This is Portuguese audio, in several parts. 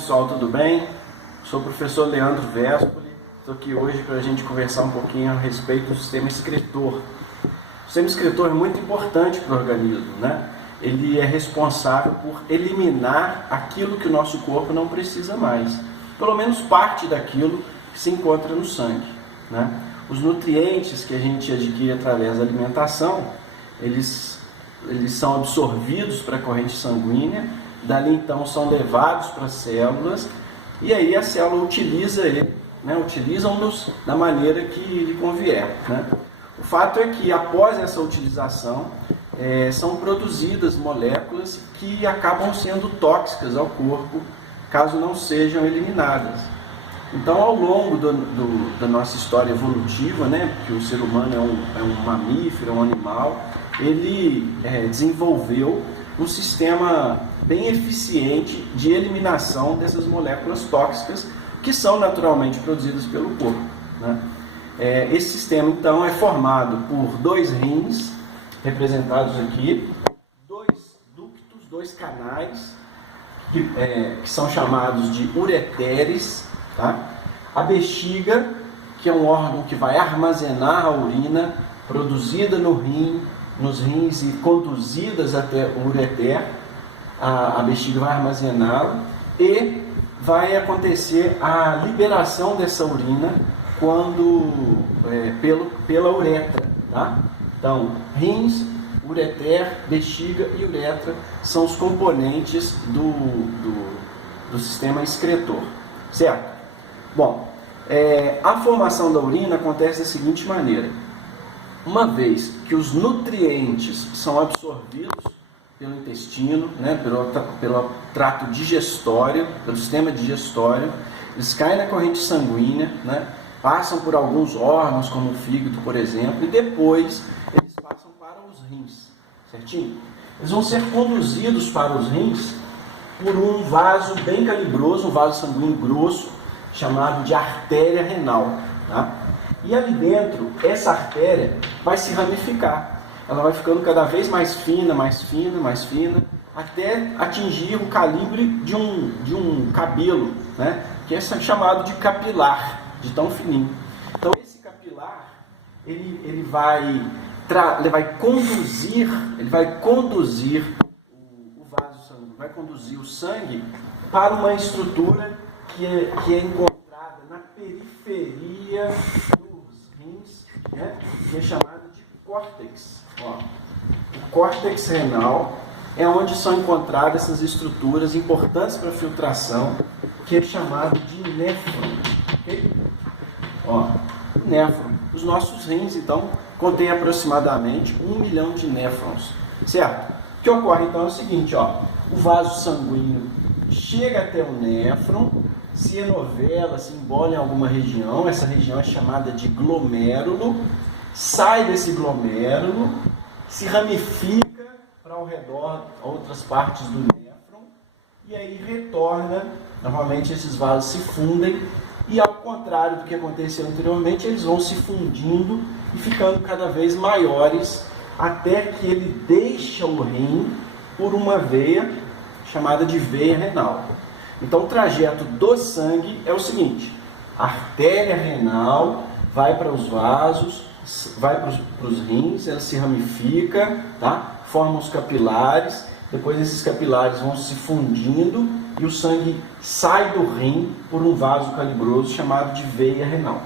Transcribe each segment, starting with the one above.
pessoal, tudo bem? Sou o professor Leandro Vespoli, estou aqui hoje para a gente conversar um pouquinho a respeito do sistema excretor. O sistema excretor é muito importante para o organismo, né? Ele é responsável por eliminar aquilo que o nosso corpo não precisa mais, pelo menos parte daquilo que se encontra no sangue, né? Os nutrientes que a gente adquire através da alimentação, eles são absorvidos para a corrente sanguínea, dali então são levados para as células e aí a célula utiliza ele, né? Utiliza-os da maneira que lhe convier, né? O fato é que após essa utilização são produzidas moléculas que acabam sendo tóxicas ao corpo caso não sejam eliminadas. Então, ao longo da nossa história evolutiva, né, porque o ser humano é um mamífero, é um animal, ele desenvolveu um sistema bem eficiente de eliminação dessas moléculas tóxicas que são naturalmente produzidas pelo corpo, né? Esse sistema, então, é formado por dois rins, representados aqui, dois ductos, dois canais, que são chamados de ureteres, tá? A bexiga, que é um órgão que vai armazenar a urina produzida nos rins e conduzidas até o ureter, a bexiga vai armazená-la e vai acontecer a liberação dessa urina pela uretra, tá? Então, rins, ureter, bexiga e uretra são os componentes do sistema excretor, certo? Bom, a formação da urina acontece da seguinte maneira: uma vez que os nutrientes são absorvidos pelo intestino, né, pelo trato digestório, pelo sistema digestório, eles caem na corrente sanguínea, né, passam por alguns órgãos, como o fígado, por exemplo, e depois eles passam para os rins, certinho? Eles vão ser conduzidos para os rins por um vaso bem calibroso, um vaso sanguíneo grosso, chamado de artéria renal, tá? E ali dentro, essa artéria vai se ramificar. Ela vai ficando cada vez mais fina, mais fina, mais fina, até atingir o calibre de um cabelo, né? Que é chamado de capilar, de tão fininho. Então esse capilar, ele vai conduzir o vaso sanguíneo, vai conduzir o sangue para uma estrutura que é encontrada na periferia dos rins, né? Que é chamada de córtex. Ó, o córtex renal é onde são encontradas essas estruturas importantes para a filtração, que é chamado de néfron. Okay? Ó, néfron. Os nossos rins, então, contêm aproximadamente 1 milhão de néfrons, certo? O que ocorre, então, é o seguinte, ó, o vaso sanguíneo chega até o néfron, se enovela, se embola em alguma região, essa região é chamada de glomérulo, sai desse glomérulo, se ramifica para ao redor outras partes do néfron, e aí retorna, normalmente esses vasos se fundem, e ao contrário do que aconteceu anteriormente, eles vão se fundindo e ficando cada vez maiores, até que ele deixa o rim por uma veia chamada de veia renal. Então o trajeto do sangue é o seguinte: a artéria renal vai para os vasos, vai para os rins, ela se ramifica, tá? Forma os capilares, depois esses capilares vão se fundindo e o sangue sai do rim por um vaso calibroso chamado de veia renal.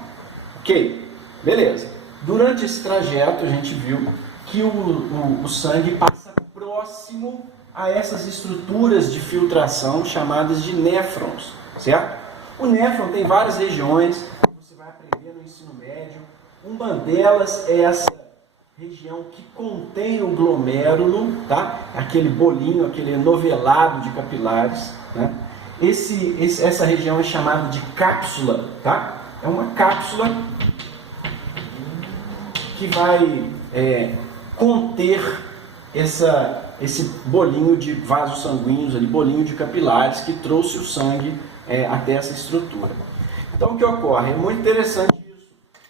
Ok? Beleza. Durante esse trajeto a gente viu que o sangue passa próximo a essas estruturas de filtração chamadas de néfrons, certo? O néfron tem várias regiões, você vai aprender no ensino médio. Uma delas é essa região que contém o glomérulo, tá? Aquele bolinho, aquele enovelado de capilares, né? Essa região é chamada de cápsula, tá? É uma cápsula que vai conter esse bolinho de vasos sanguíneos, ali, bolinho de capilares que trouxe o sangue até essa estrutura. Então o que ocorre? É muito interessante isso,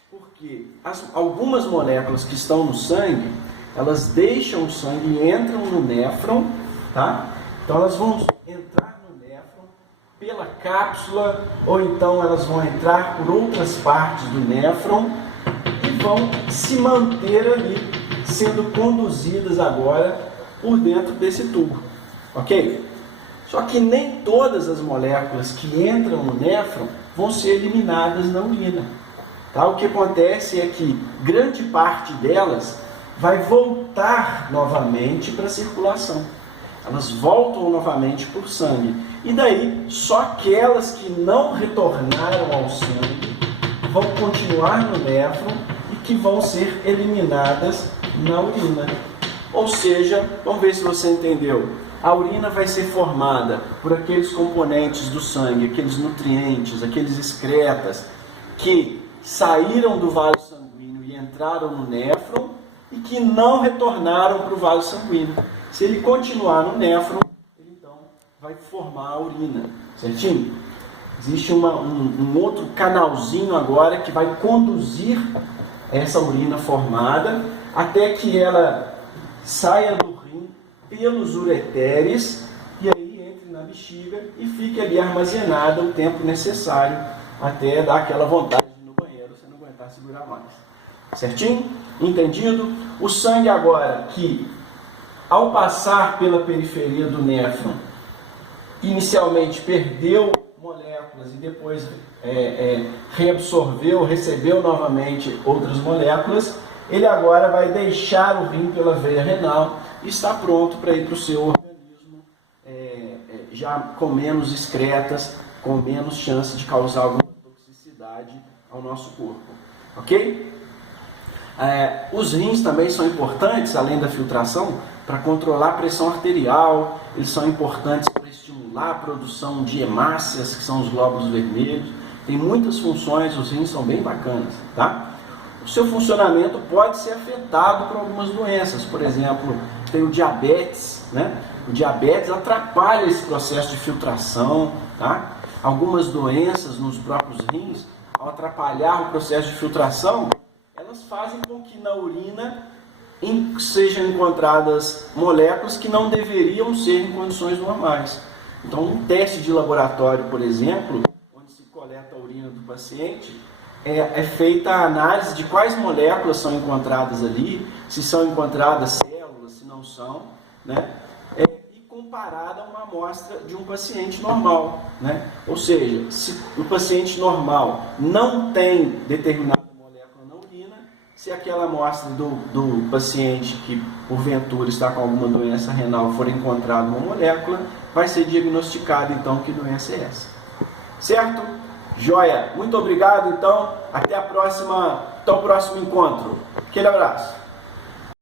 porque algumas moléculas que estão no sangue, elas deixam o sangue e entram no néfron, tá? Então elas vão entrar no néfron, pela cápsula, ou então elas vão entrar por outras partes do néfron e vão se manter ali, sendo conduzidas agora por dentro desse tubo, ok? Só que nem todas as moléculas que entram no néfron vão ser eliminadas na urina. Tá? O que acontece é que grande parte delas vai voltar novamente para a circulação. Elas voltam novamente por sangue. E daí, só aquelas que não retornaram ao sangue vão continuar no néfron e que vão ser eliminadas na urina. Ou seja, vamos ver se você entendeu. A urina vai ser formada por aqueles componentes do sangue, aqueles nutrientes, aqueles excretas que saíram do vaso sanguíneo e entraram no néfron e que não retornaram para o vaso sanguíneo. Se ele continuar no néfron, ele então vai formar a urina, certinho? Existe um outro canalzinho agora que vai conduzir essa urina formada até que ela saia do rim pelos ureteres e aí entre na bexiga e fique ali armazenada o tempo necessário até dar aquela vontade de ir no banheiro, você não aguentar segurar mais. Certinho? Entendido? O sangue agora que, ao passar pela periferia do néfron, inicialmente perdeu moléculas e depois reabsorveu, recebeu novamente outras moléculas, ele agora vai deixar o rim pela veia renal e está pronto para ir para o seu organismo já com menos excretas, com menos chance de causar alguma toxicidade ao nosso corpo. Ok? Os rins também são importantes, além da filtração, para controlar a pressão arterial, eles são importantes para estimular a produção de hemácias, que são os glóbulos vermelhos. Tem muitas funções, os rins são bem bacanas, tá? O seu funcionamento pode ser afetado por algumas doenças, por exemplo, tem o diabetes, né? O diabetes atrapalha esse processo de filtração, tá? Algumas doenças nos próprios rins, ao atrapalhar o processo de filtração, elas fazem com que na urina sejam encontradas moléculas que não deveriam ser em condições normais. Então, um teste de laboratório, por exemplo, onde se coleta a urina do paciente, é feita a análise de quais moléculas são encontradas ali, se são encontradas células, se não são, né? E comparada a uma amostra de um paciente normal, né? Ou seja, se o paciente normal não tem determinada molécula na urina, se aquela amostra do paciente que porventura está com alguma doença renal for encontrada uma molécula, vai ser diagnosticado então que doença é essa. Certo? Joia! Muito obrigado então, até o próximo encontro. Aquele abraço!